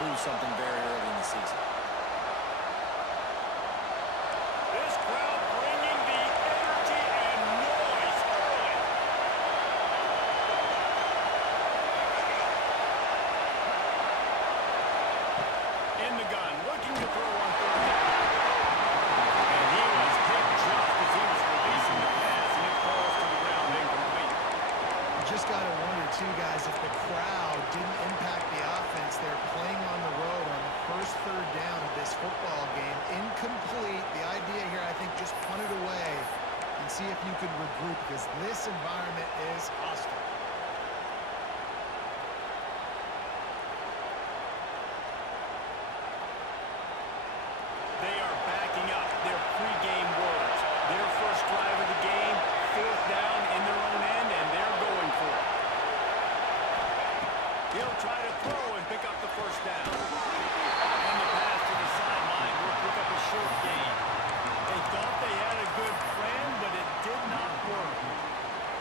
prove something very early in the season. This crowd bringing the energy and noise early. In the gun, looking to throw on third down. And he was hit just as he was releasing the pass, and it falls to the ground incomplete. You just got to wonder, too, guys, if the crowd didn't impact the offense. They're playing on the road on the first third down of this football game. Incomplete. The idea here, I think, just punt it away and see if you can regroup, because this environment is hostile. They are backing up their pregame words. Their first drive of the game, fourth down in their own end, and they're going for it. He'll try to throw and pick up the first down. And the pass to the sideline will pick up a short gain. They thought they had a good plan, but it did not work.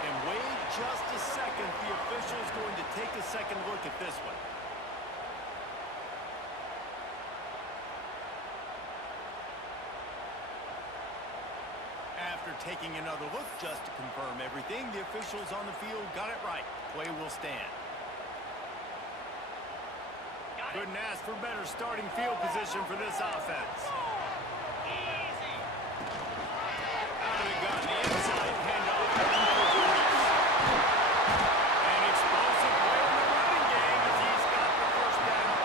And wait just a second. The official's going to take a second look at this one. After taking another look just to confirm everything, the officials on the field got it right. Play will stand. Couldn't ask for better starting field position for this offense. Easy. Out of the gun, the inside handoff. An explosive play in the running game as he's got the first down.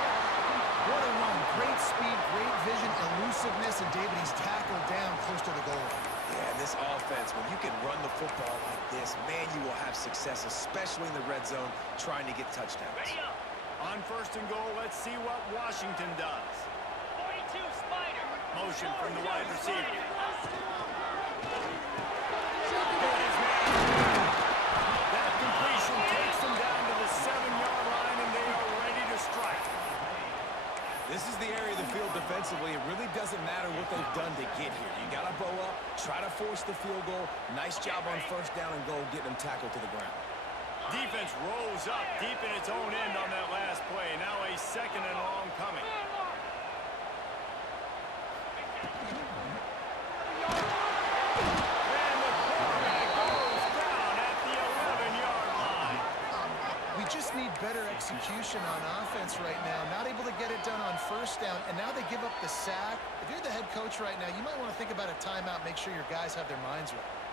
What a run. Great speed, great vision, elusiveness, and David, he's tackled down close to the goal. Yeah, this offense, when you can run the football like this, man, you will have success, especially in the red zone, trying to get touchdowns. Ready up. On first and goal, let's see what Washington does. 42 Spider. Motion from the wide receiver. That completion takes them down to the 7-yard line, and they are ready to strike. This is the area of the field defensively. It really doesn't matter what they've done to get here. You got to bow up, try to force the field goal. Nice job on first down and goal, getting them tackled to the ground. Defense rolls up deep in its own end on that last play. Now a second and long coming. And the quarterback goes down at the 11-yard line. We just need better execution on offense right now. Not able to get it done on first down, and now they give up the sack. If you're the head coach right now, you might want to think about a timeout, make sure your guys have their minds right.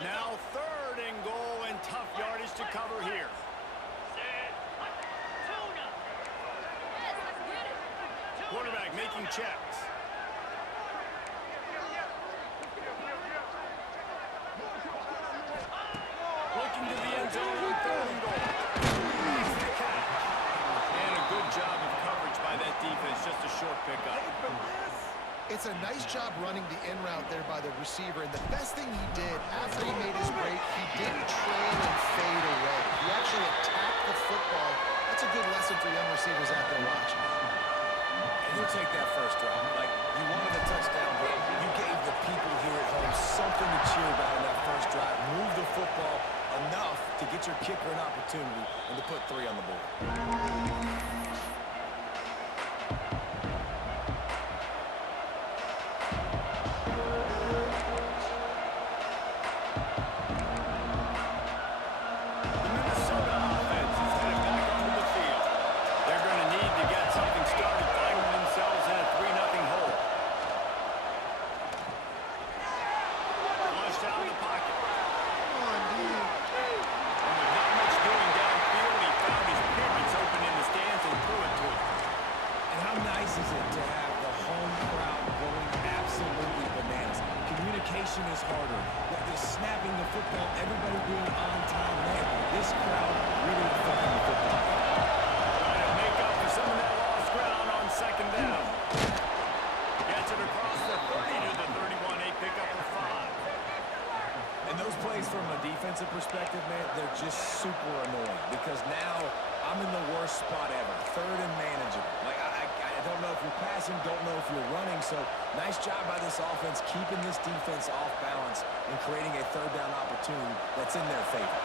Now third and goal, and tough yardage to cover here. Quarterback making checks. Looking to the end zone on third and goal. Makes the catch. And a good job of coverage by that defense, just a short pickup. It's a nice job running the in route there by the receiver, and the best thing he did after he made his break, he didn't trail and fade away. He actually attacked the football. That's a good lesson for young receivers out there watching. And he'll take that first drive. Like, you wanted a touchdown, but you gave the people here at home something to cheer about in that first drive. Move the football enough to get your kicker an opportunity and to put 3 on the board. Is harder. The snapping the football, everybody being on time, man. This crowd really affecting the football. Trying to make up for some of that lost ground on second down. Gets it across the 30 to the 31. A pickup of 5. And those plays from a defensive perspective, man, they're just super annoying because now I'm in the worst spot ever. Third and manageable. Like, I don't know if you're passing, don't know if you're running. So nice job by this offense keeping this defense off balance and creating a third down opportunity that's in their favor.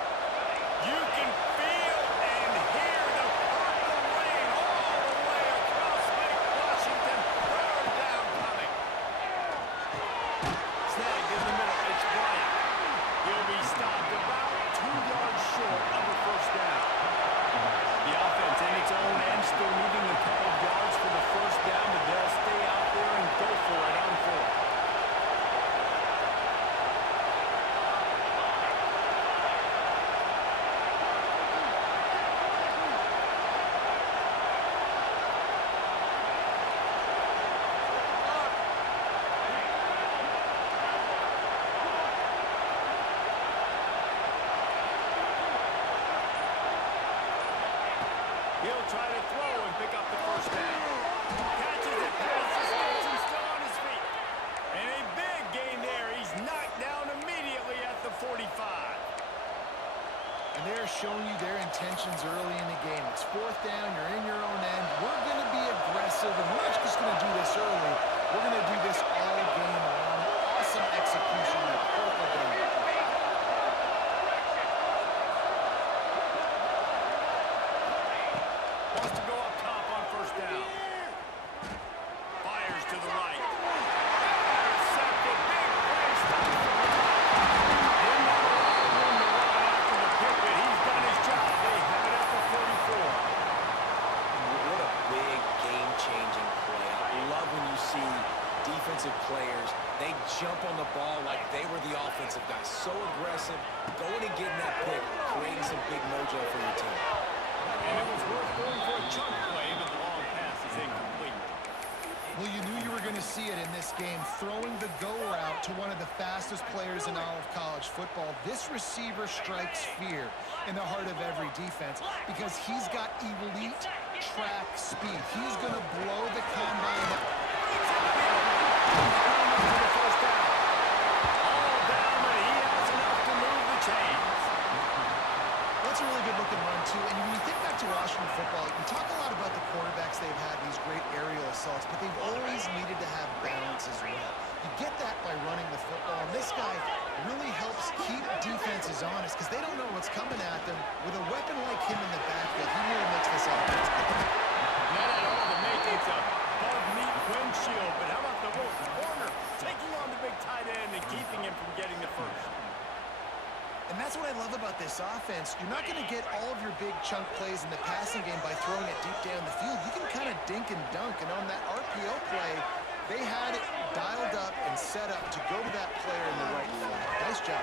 You can feel and hear the purple rain all the way across Lake Washington. Third down coming. Snagged in the middle. It's Bryant. He'll be stopped about 2 yards short of the first down. The offense in its own end still needing a couple of yards for the first down, but they'll stay out there and go for it on fourth. He'll try to throw and pick up the first down. Catches it, passes, gets him still on his feet. And a big gain there. He's knocked down immediately at the 45. And they're showing you their intentions early in the game. It's fourth down, you're in your own end. We're going to be aggressive, and we're not just going to do this early. We're going to do this all game long. Awesome execution in a critical game. Wants to go up top on first down. Fires to the right. Intercepted. Big play. Stop. Didn't have a lot of room to run after the pick, but he's done his job. They have it at the 44. What a big game-changing play. I love when you see defensive players, they jump on the ball like they were the offensive guys. So aggressive, going and getting that pick, creating some big mojo for your team. And it was worth going for a chunk play, but the long pass is incomplete. Well, you knew you were going to see it in this game, throwing the go route to one of the fastest players in all of college football. This receiver strikes fear in the heart of every defense because he's got elite track speed. He's going to blow the combine up. To the first down. All down, but he has enough to move the chains. That's a really good-looking run, too. And when you think back to Washington football, you talk a lot about the quarterbacks they've had, these great aerial assaults, but they've always needed to have balance as well. You get that by running the football, and this guy really helps keep defenses honest because they don't know what's coming at them. With a weapon like him in the backfield, he really makes this offense good. Not at all to make it a bug-meat windshield, but how about the little corner taking on the big tight end and keeping him from getting the first? And that's what I love about this offense. You're not going to get all of your big chunk plays in the passing game by throwing it deep down the field. You can kind of dink and dunk, and on that RPO play, they had it dialed up and set up to go to that player in the right flat. Nice job.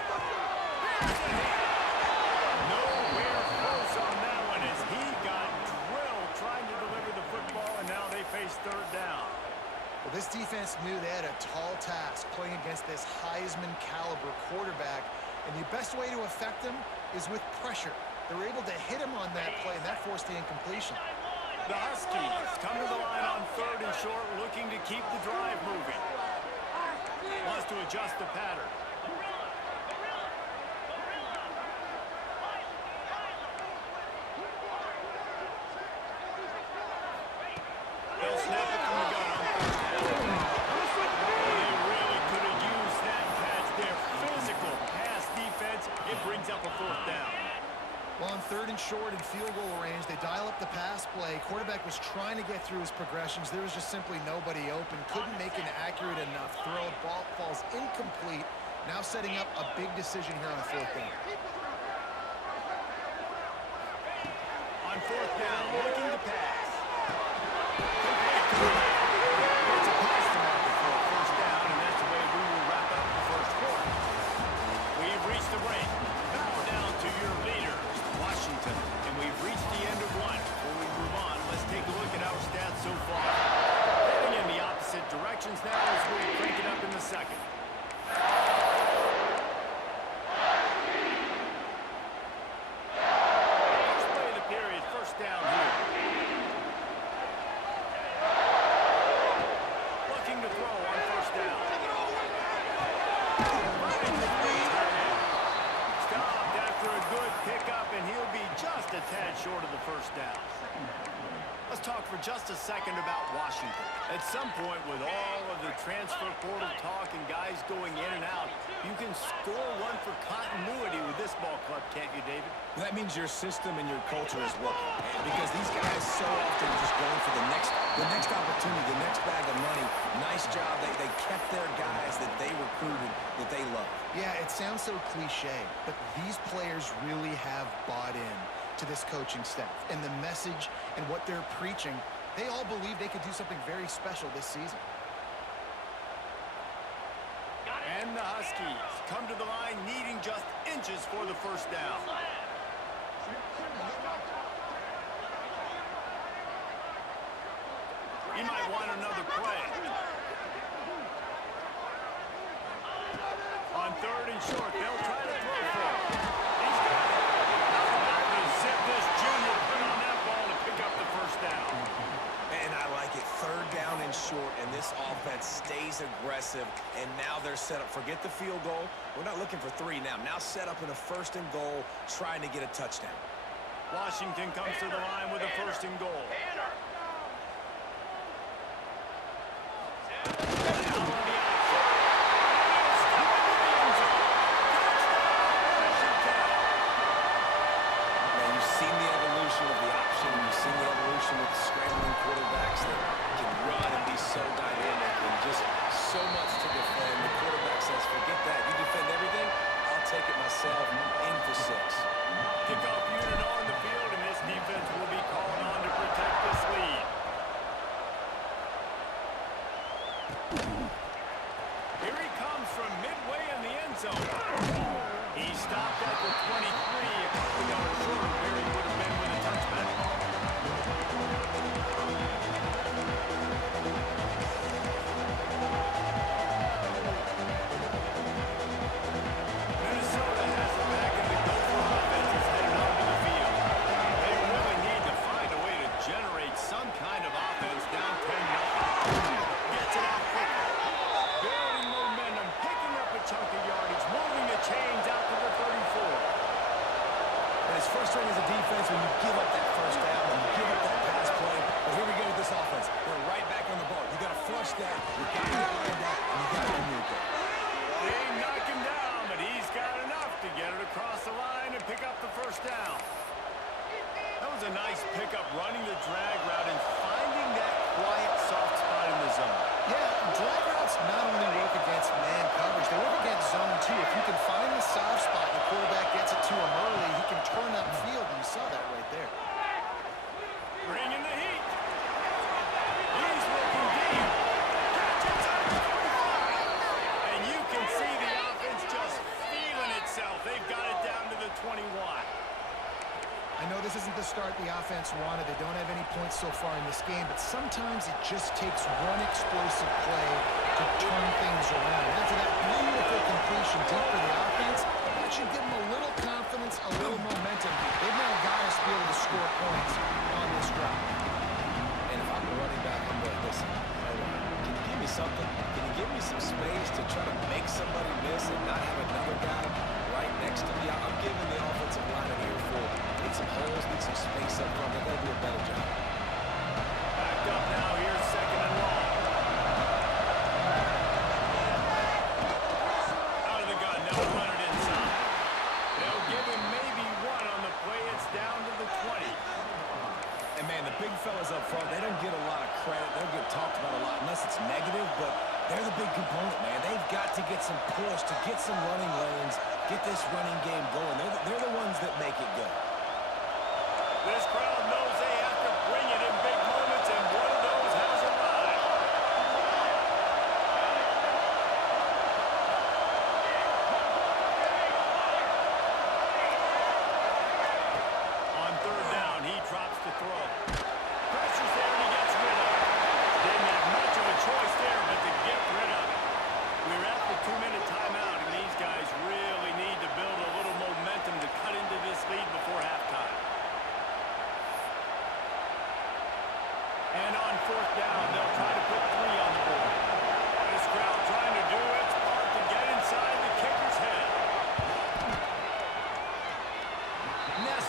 Nowhere close on that one as he got drilled trying to deliver the football, and now they face third down. Well, this defense knew they had a tall task playing against this Heisman-caliber quarterback, and the best way to affect him is with pressure. They were able to hit him on that play, and that forced the incompletion. The Huskies come to the line on third and short, looking to keep the drive moving. Wants to adjust the pattern. They'll snap it from the gun on third down. They really could have used that catch. Their physical pass defense, it brings up a fourth down. Well, on third and short and field goal range, they dial up the pass play. Quarterback was trying to get through his progressions. There was just simply nobody open. Couldn't make an accurate enough throw. Ball falls incomplete. Now setting up a big decision here on fourth down. On fourth down, looking to pass. It's a pass to market for a first down, and that's the way we will wrap up the first quarter. We've reached the break. Now down to your leaders, Washington, and we've reached the end of one. Before we move on, let's take a look at our stats so far. Heading in the opposite directions now as we crank it up in the second. that short of the first down. Let's talk for just a second about Washington. At some point, with all of the transfer portal talk and guys going in and out, you can score one for continuity with this ball club, can't you, David? That means your system and your culture is working. Because these guys so often are just going for the next opportunity, the next bag of money. Nice job. They kept their guys that they recruited, that they love. Yeah, it sounds so cliche, but these players really have bought in to this coaching staff and the message and what they're preaching. They all believe they could do something very special this season. And the Huskies come to the line needing just inches for the first down. He might want another play. On third and short, they'll try to throw for it. He's got it. Zip this junior put on that ball to pick up the first down. And I like it. Third down and short, and this offense stays aggressive, and now they're set up. Forget the field goal. We're not looking for three now. Now set up in a first and goal, trying to get a touchdown. Washington comes to the line with a first and goal. Wanted. They don't have any points so far in this game, but sometimes it just takes one explosive play to turn things around. After that beautiful completion deep for the offense, that should give them a little confidence, a little momentum. They've now got us to be able to score points on this drive. And if I'm the running back, I'm going to listen. Can you give me something? Can you give me some space to try to make somebody miss and not have another guy right next to me? I'm giving the offensive line an earful. Need some holes, need some space up front. They're going to do a better job. Backed up now. Here's second and long. Out of the gun. Now run it inside. They'll give him maybe one on the play. It's down to the 20. And, man, the big fellas up front, they don't get a lot of credit. They don't get talked about a lot unless it's negative, but they're the big component, man. They've got to get some push, to get some running lanes, get this running game going. They're the ones that make it go. This crowd knows they have to bring it in big moments, and one of those has arrived. On third down, he drops to throw. Pressure's there, and he gets rid of it. Didn't have much of a choice there, but to get rid of it. We're at the 2-minute timeout, and these guys really need to build a little momentum to cut into this lead before halftime.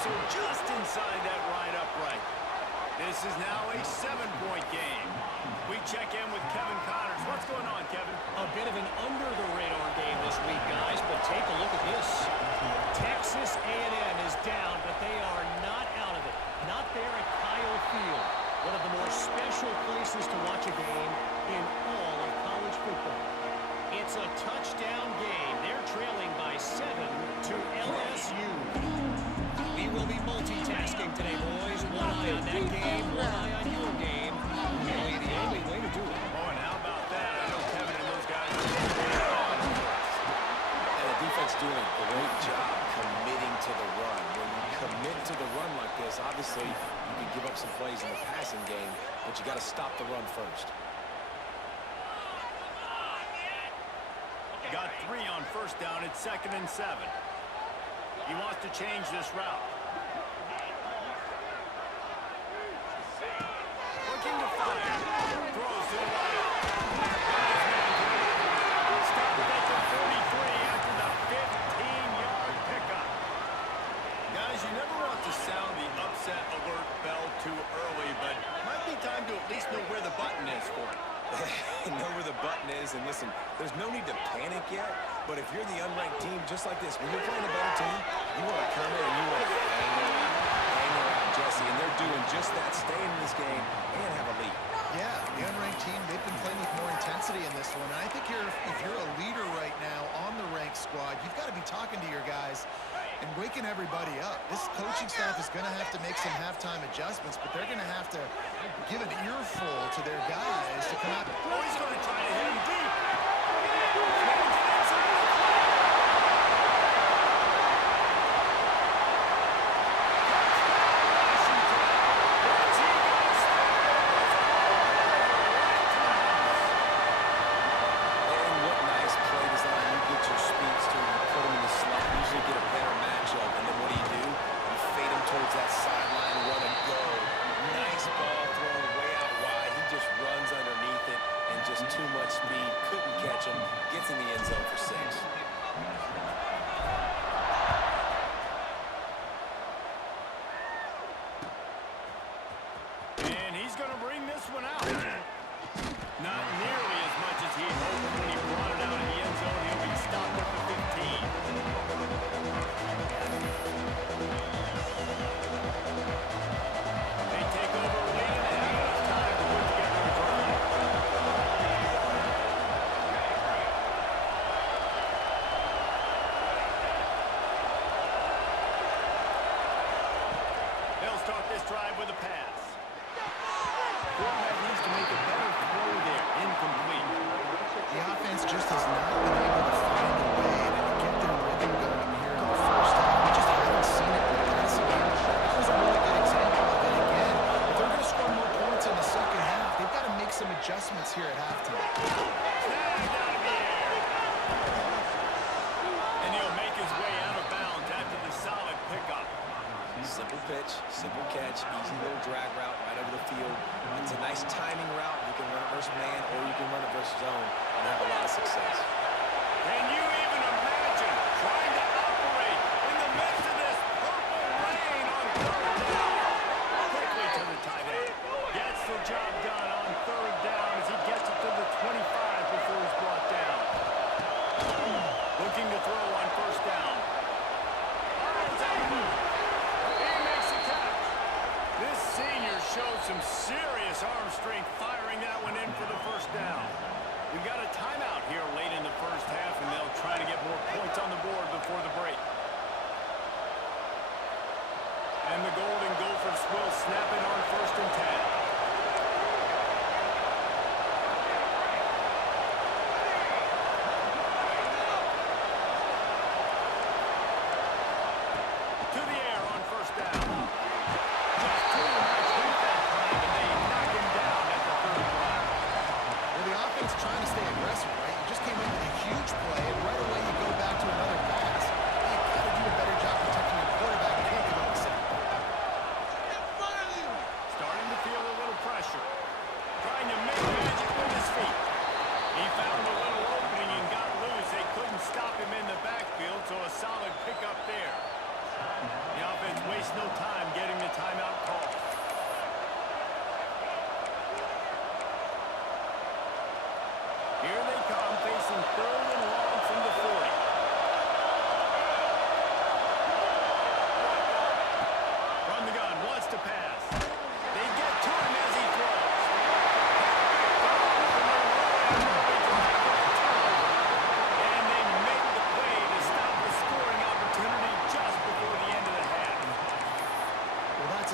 so just inside that right upright. This is now a 7-point game. We check in with Kevin Connors. What's going on, Kevin? A bit of an under-the-radar game this week, guys, but take a look at this. Texas A&M is down, but they are not out of it. Not there at Kyle Field, one of the more special places to watch a game in all of college football. It's a touchdown game. They're trailing by 7 to LSU. We will be multitasking today, boys. One eye on that game, one eye on your game. Really the only way to do it. Oh, and how about that? I know Kevin and those guys are And the defense doing a great job committing to the run. When you commit to the run like this, obviously you can give up some plays in the passing game, but you got to stop the run first. got 3 on first down. It's 2nd and 7. He wants to change this route. Looking to fire. Throws to the right. Stopped at the 43 after the 15-yard pickup. Guys, you never want to sound the upset alert bell too early, but might be time to at least know where the button is for it. Know where the button is, and listen, there's no need to panic yet, but if you're the unranked team, just like this, when you're playing a better team, you want to come in and you want to hang around, Jesse, and they're doing just that, stay in this game and have a lead. Yeah, the unranked team, they've been playing with more intensity in this one, and I think if you're a leader right now on the ranked squad, you've got to be talking to your guys and waking everybody up. This coaching staff is going to have to make some halftime adjustments, but they're going to have to give an earful to their guys to come out. Oh, he's going to try to hit him deep. Too much speed, couldn't catch him, gets in the end zone for 6. And he's going to bring this one out. Not nearly as much as he hoped when he brought it out in the end zone. He'll be stopped at the 15. They take over a lead and have enough time to put together a drive. They'll start this drive with a pass. Quarterback needs to make a better throw there. Incomplete. The offense just has not been able to find a way to get their rhythm going here in the first half. We just haven't seen it in the passing game. That was a really good example of it again. If they're going to score more points in the second half, they've got to make some adjustments here at halftime. Snagged out of the air. And he'll make his way out of bounds after the solid pickup. Simple pitch, simple catch, easy little drag route right over the field. It's a nice timing route. You can run it versus man or you can run it versus zone and have a lot of success. Can you even imagine trying to operate in the midst of this purple rain on 3rd down? Quickly to the tight end. Gets the job done on 3rd down as he gets it to the 25 before he's brought down. Looking to throw on 1st down. He makes the catch. This senior showed some serious arm strength firing that one in for the 1st down. We've got a timeout here late in the first half, and they'll try to get more points on the board before the break. And the Golden Gophers will snap it on 1st and 10. To the air on 1st down. Just too much heat that time, and they knock him down at the 35. Well, the offense trying to stay aggressive, right? You just came in with a huge play, and right away you go back to another pass. You've got to do a better job protecting your quarterback. You can't give up a sack.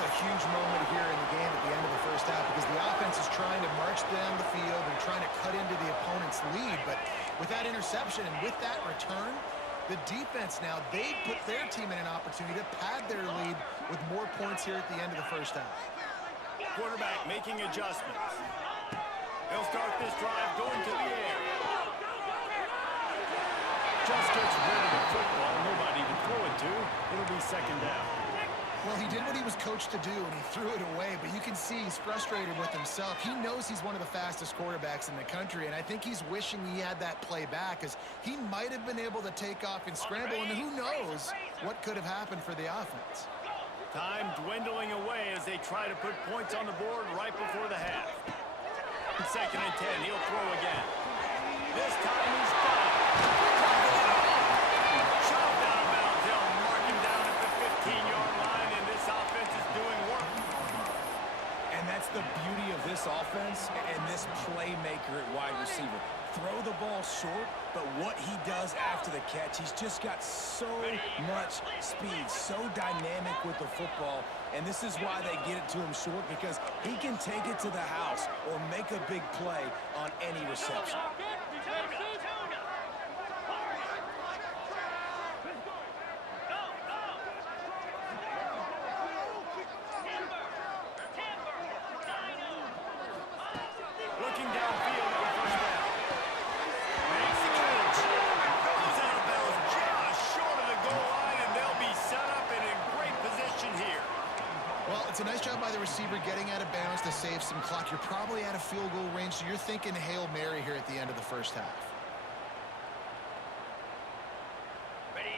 is a huge moment here in the game at the end of the first half because the offense is trying to march down the field and trying to cut into the opponent's lead. But with that interception and with that return, the defense now, they put their team in an opportunity to pad their lead with more points here at the end of the first half. Quarterback making adjustments. They'll start this drive going to the air. Just gets rid of the football. Nobody to throw it to. It'll be second down. Well, he did what he was coached to do, and he threw it away, but you can see he's frustrated with himself. He knows he's one of the fastest quarterbacks in the country, and I think he's wishing he had that play back, as he might have been able to take off and scramble, and who knows what could have happened for the offense. Time dwindling away as they try to put points on the board right before the half. Second and 10, he'll throw again. This time he's got it. Shoved out of bounds. They'll mark him down at the 15-yard line, and this offense is doing work. And that's the beauty of this offense and this playmaker at wide receiver. Throw the ball short, but what he does after the catch, he's just got so much speed, so dynamic with the football, and this is why they get it to him short, because he can take it to the house or make a big play on any reception. Looking downfield on first down. Makes the catch. Goes out of bounds just short of the goal line, and they'll be set up and in great position here. Well, it's a nice job by the receiver getting out of bounds to save some clock. You're probably out of field goal range, so you're thinking Hail Mary here at the end of the first half.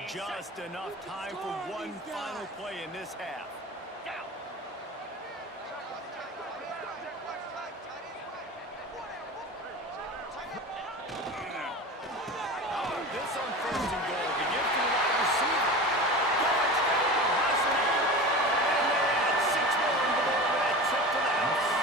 Just enough time for one final play in this half. This on first and goal. To give to the wide receiver. Touchdown, Husky. And they add 6 more on the board with that trip to the house.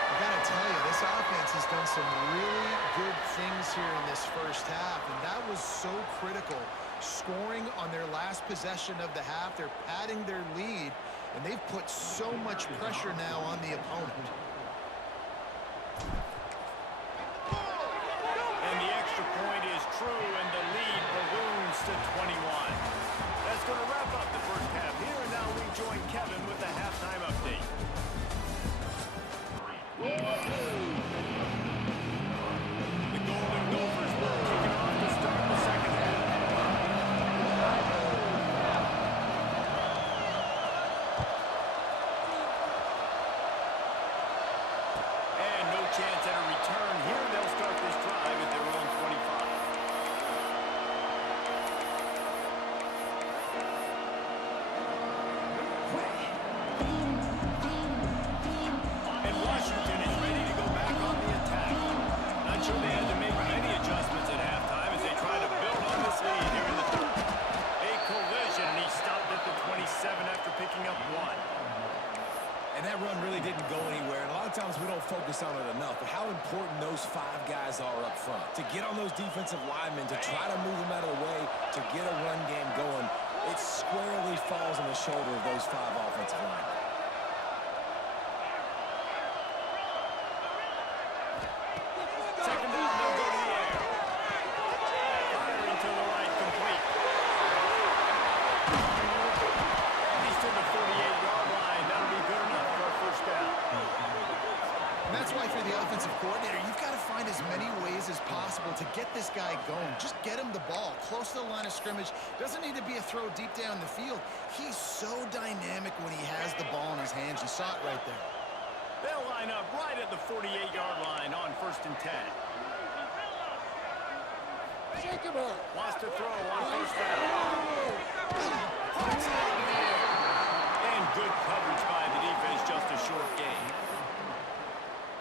I gotta tell you, this offense has done some really good things here in this first half, and that was so critical. Scoring on their last possession of the half, they're padding their lead, and they've put so much pressure now on the opponent. And the extra point is true, and the lead balloons to 21. That's going to wrap up the first half here, and now we join Kevin with the halftime update. The Golden Gophers will kick it off to start the second half. And no chance at a return here. They'll start this drive at their own 25. And Washington is ready to go back on the attack. Not sure they had to make many adjustments at halftime as they try to build on this lead here in the third. A collision, and he stopped at the 27 after picking up 1. And that run really didn't go anywhere, and a lot of times we don't focus on it enough, but how important those 5 guys are up front. To get on those defensive linemen, to try to move them out of the way, to get a run game going, it squarely falls on the shoulder of those 5 offensive linemen. Second down, they'll go to the air. Firing to the right, complete. He's to the 48-yard line. That'll be good enough for a first down. And that's why for the offensive coordinator, you've got to find as many ways as possible to get this guy going. Just get him the ball close to the line of scrimmage. Doesn't need to be a throw deep down the field. He's so dynamic when he has the ball in his hands. You saw it right there. They'll line up right at the 48-yard line on first and 10. Wants to throw on first down. Puts it out in the air. And good coverage by the defense, just a short gain.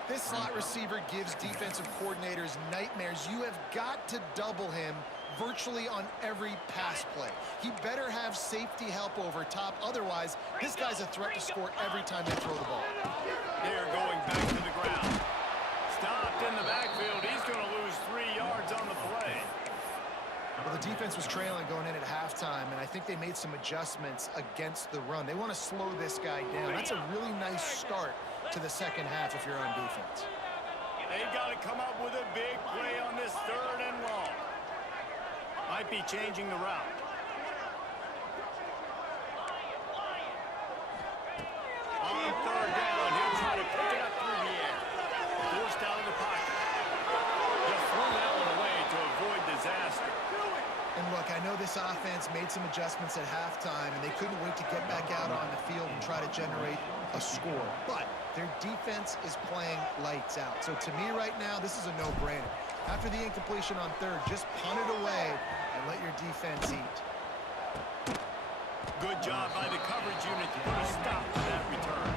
This slot receiver gives defensive coordinators nightmares. You have got to double him virtually on every pass play. He better have safety help over top. Otherwise, this guy's a threat to score every time they throw the ball. They're going back to the ground. Stopped in the backfield. He's going to lose 3 yards on the play. Well, the defense was trailing going in at halftime, and I think they made some adjustments against the run. They want to slow this guy down. That's a really nice start to the second half if you're on defense. They got to come up with a big play on this 3rd and long. Might be changing the route. On 3rd down, he'll try to pick it up through the air. Forced out of the pocket. Just threw that one away to avoid disaster. And look, I know this offense made some adjustments at halftime, and they couldn't wait to get back out on the field and try to generate a score. But their defense is playing lights out. So to me right now, this is a no-brainer. After the incompletion on 3rd, just punt it away and let your defense eat. Good job by the coverage unit to put a stop to that return.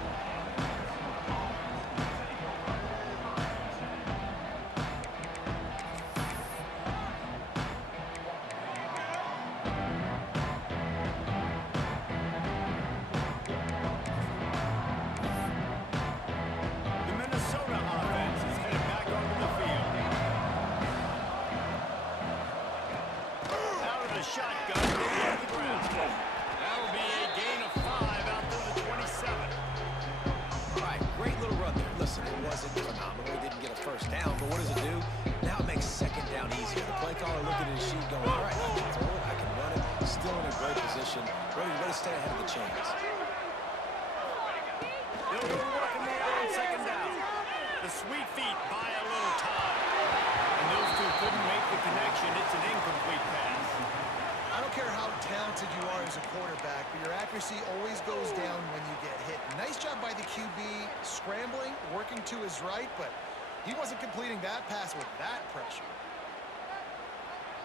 The Minnesota offense is headed back onto the field. Out of the shotgun, to the ground. That'll be a gain of 5 out to the 27. All right, great little run there. Listen, it wasn't phenomenal. He didn't get a first down, but what does it do? Now it makes second down easier. The play caller looking at his sheet going, all right, I can throw it, I can run it. Still in a great position, ready to stay ahead of the chains. They'll go to work in the air on 2nd down. The sweet feet buy a little time. And those two couldn't make the connection. It's an incomplete pass. I don't care how talented you are as a quarterback, but your accuracy always goes down when you get hit. Nice job by the QB scrambling, working to his right, but he wasn't completing that pass with that pressure.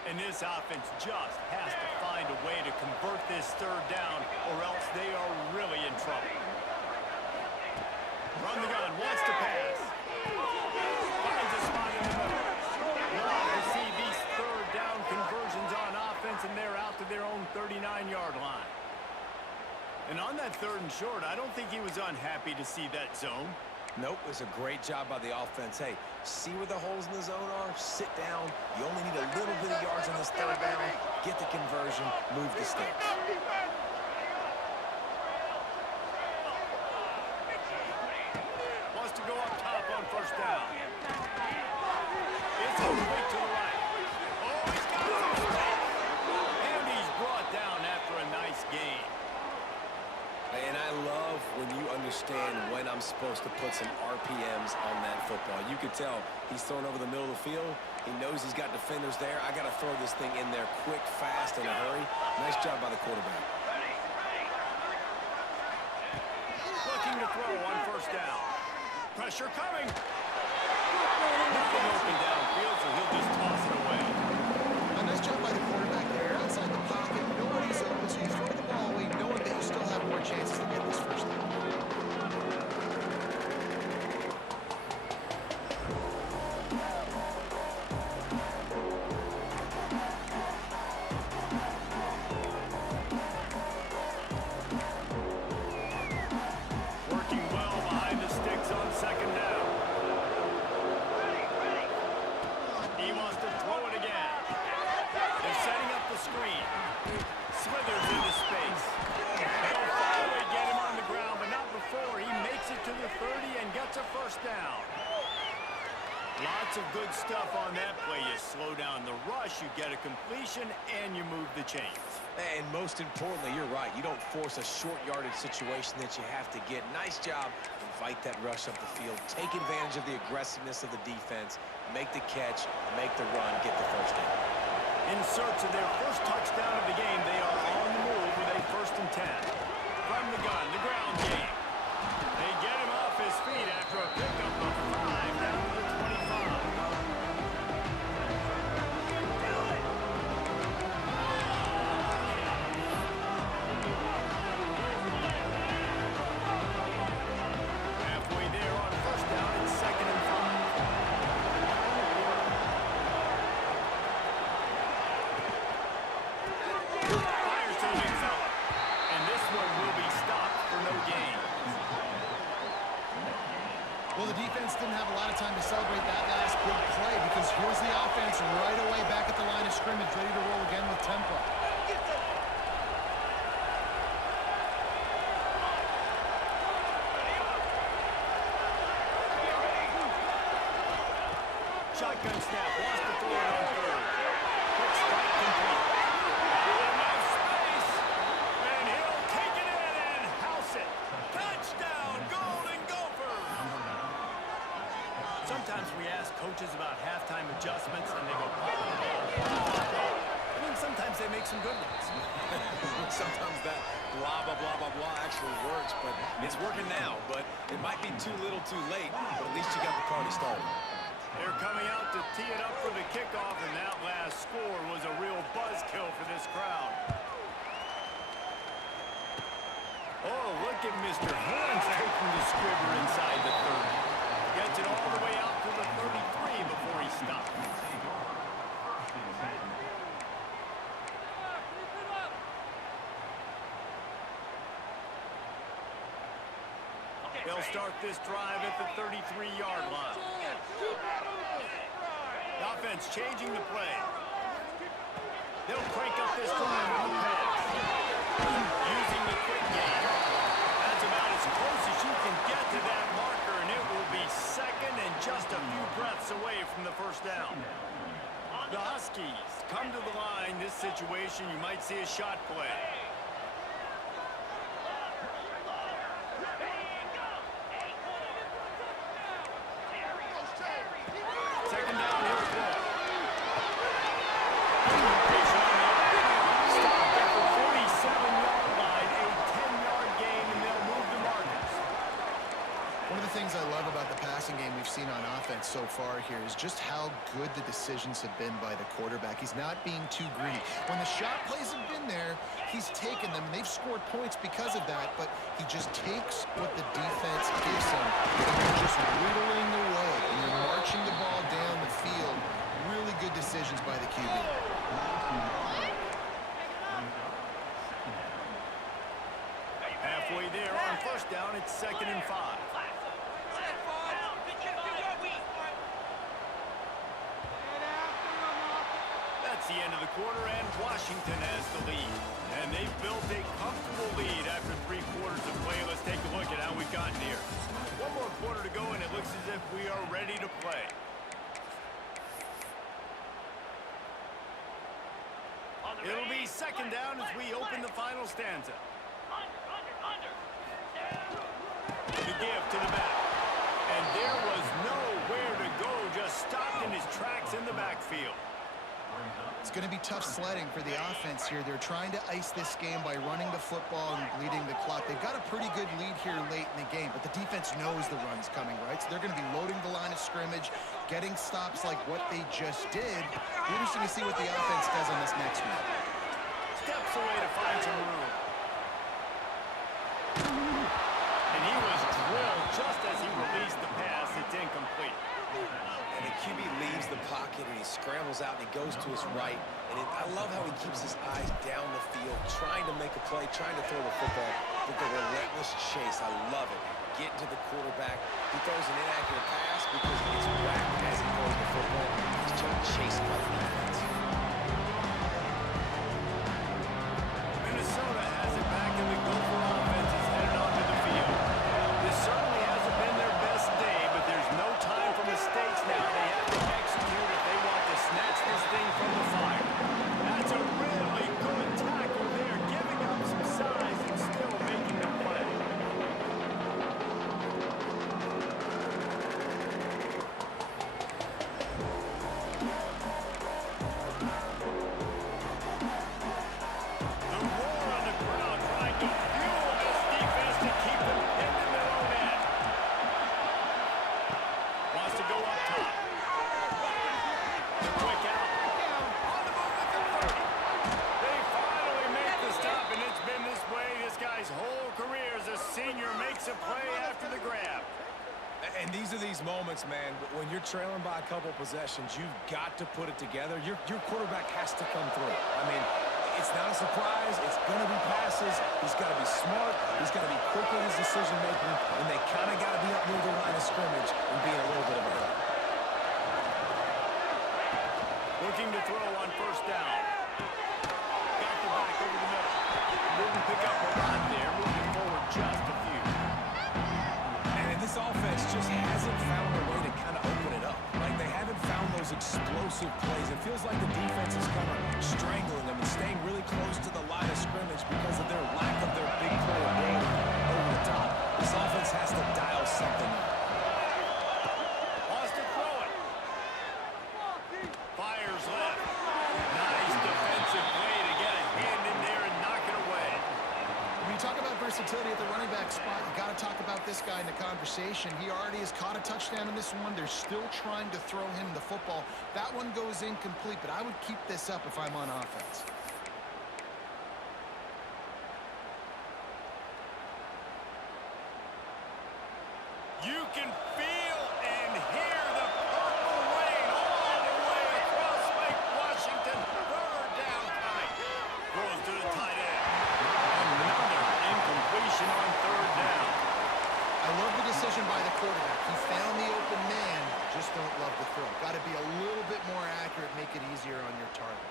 And this offense just has to find a way to convert this 3rd down, or else they are really in trouble. Run the gun, wants to pass. Finds a spot in the middle. We'll have to see these 3rd down conversions on offense, and they're out to their own 39-yard line. And on that 3rd and short, I don't think he was unhappy to see that zone. Nope, it was a great job by the offense. Hey, see where the holes in the zone are? Sit down. You only need a little bit of yards on this 3rd down. Get the conversion, move the sticks. Wants to go up top on 1st down. It's complete to the right. Oh, he's got some space. And he's brought down after a nice gain. And I love when you understand when I'm supposed to put some RPMs on that football. You could tell he's throwing over the middle of the field. He knows he's got defenders there. I got to throw this thing in there quick, fast, in a hurry. Nice job by the quarterback. Looking to throw on 1st down. Pressure coming. Nothing open downfield, so he'll just toss it away. A nice job by the quarterback there outside the pocket. Nobody's open, so you throw the ball away knowing that you still have more chances to get this 1st down. Working well behind the sticks on 2nd down. He wants to throw it again. They're setting up the screen. Slithers into space. They'll finally get him on the ground, but not before he makes it to the 30 and gets a 1st down. Lots of good stuff on that play. You slow down the rush, you get a completion, and you move the chains. And most importantly, you're right. You don't force a short yardage situation that you have to get. Nice job. Invite that rush up the field. Take advantage of the aggressiveness of the defense. Make the catch. Make the run. Get the 1st down. In search of their first touchdown of the game, they are on the move with a 1st and 10. From the gun, the ground game. They get him off his feet after a pickup of 5 down to the 25. Halfway there on 1st down and 2nd and 5. Fires to the big fella. And this one will be stopped defense didn't have a lot of time to celebrate that last big play because here's the offense right away back at the line of scrimmage, ready to roll again with tempo. Shotgun snap, wants to throw it on third. Quick strike complete. Enough space, and he'll take it in and house it. Touchdown, Golden Gophers! Sometimes we ask coaches about halftime adjustments, and they go, I mean, sometimes they make some good ones. Sometimes that blah, blah, blah, blah, blah actually works, but it's working now. But it might be too little too late, but at least you got the party started. They're coming out to tee it up for the kickoff, and that last score was a real buzzkill for this crowd. Oh, look at Mr. Hans taking the scribber inside the 30. Gets it all the way out to the 33 before he stops. They'll start this drive at the 33-yard line. The offense changing the play. They'll crank up this drive with the pass. Using the quick game. That's about as close as you can get to that marker, and it will be second and just a few breaths away from the first down. The Huskies come to the line. This situation, you might see a shot play. Second down, here's one. Stop at the 47-yard line, a 10-yard gain, and they'll move the markers. One of the things I love about the passing game we've seen on offense so far here is just how good the decisions have been by the quarterback. He's not being too greedy. When the shot plays have been there, he's taken them, and they've scored points because of that, but he just takes what the defense gives him, and you're just whittling away, and you're marching the ball down the field. Really good decisions by the QB. Halfway there on first down, it's 2nd and 5. That's the end of the quarter, and Washington has the lead. And they've built a comfortable lead after 3 quarters of play. Let's take a look at how we've gotten here. One more quarter to go, and it looks as if we are ready to play. It'll be 2nd down as we open the final stanza. The give to the back. And there was nowhere to go, just stopped in his tracks in the backfield. It's going to be tough sledding for the offense here. They're trying to ice this game by running the football and bleeding the clock. They've got a pretty good lead here late in the game, but the defense knows the run's coming, right? So they're going to be loading the line of scrimmage, getting stops like what they just did. Be interesting to see what the offense does on this next one. Steps away to find some room. And he was drilled just as he released the pass. It's incomplete. And the QB leaves the pocket, and he scrambles out, and he goes to his right. And I love how he keeps his eyes down the field, trying to make a play, trying to throw the football with the relentless chase. I love it. Getting to the quarterback. He throws an inaccurate pass because he gets whacked as he throws the football. He's trying to chase him by the defense. Minnesota has it back, and the Gopher offense is headed onto the field. This certainly hasn't been their best day, but there's no time for mistakes now. They have to execute if they want to snatch this thing from the fire. That's a really good tackle there, giving up some size and still making the play. The roar on the crowd trying to fuel this defense to keep them pinned in their own end. Wants to go up top. The quick out. On the move at the 30. They finally make the stop, and it's been this way this guy's whole career as a senior makes a play after the grab. And these are these moments, man, when you're trailing by a couple possessions, you've got to put it together. Your quarterback has to come through. I mean, it's not a surprise. It's going to be passes. He's got to be smart. He's got to be quick in his decision-making, and they kind of got to be up near the line of scrimmage and be in a little bit of a hurry. Looking to throw on first down. Got the back over the middle. Didn't pick up a lot there. Moving forward just a few. And this offense just hasn't found a way to kind of open it up. Like, they haven't found those explosive plays. It feels like the defense is kind of strangling them and staying really close to the line of scrimmage because of their lack of their big play ability over the top. This offense has to dial something up. Wants to throw it. Fires left. Nice defensive play to get a hand in there and knock it away. When you talk about versatility at the running back spot, you got to talk about this guy in the conversation. He already has caught a touchdown in this one. They're still trying to throw him the football. That one goes incomplete, but I would keep this up if I'm on offense. You can feel and hear the purple rain all the way across Lake Washington. Third down coming. Throws to the tight end. Another incompletion on third down. I love the decision by the quarterback. He found the open man, just don't love the throw. Got to be a little bit more accurate, make it easier on your target.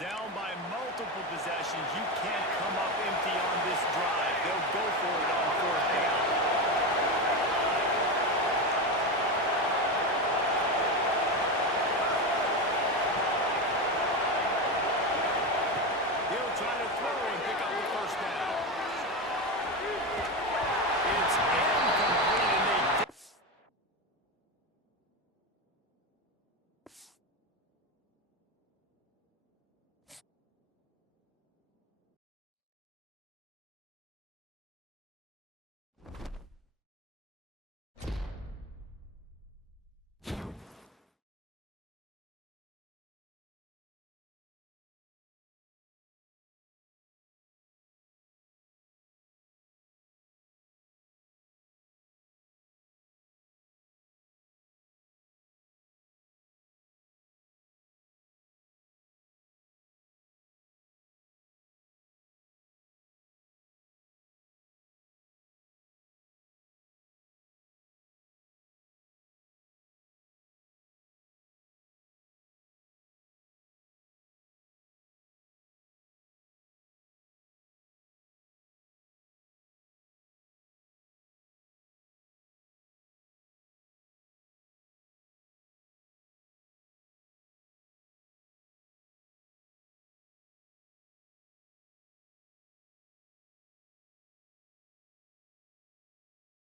Down by multiple possessions. You can't come up empty on this drive. They'll go for it on fourth down.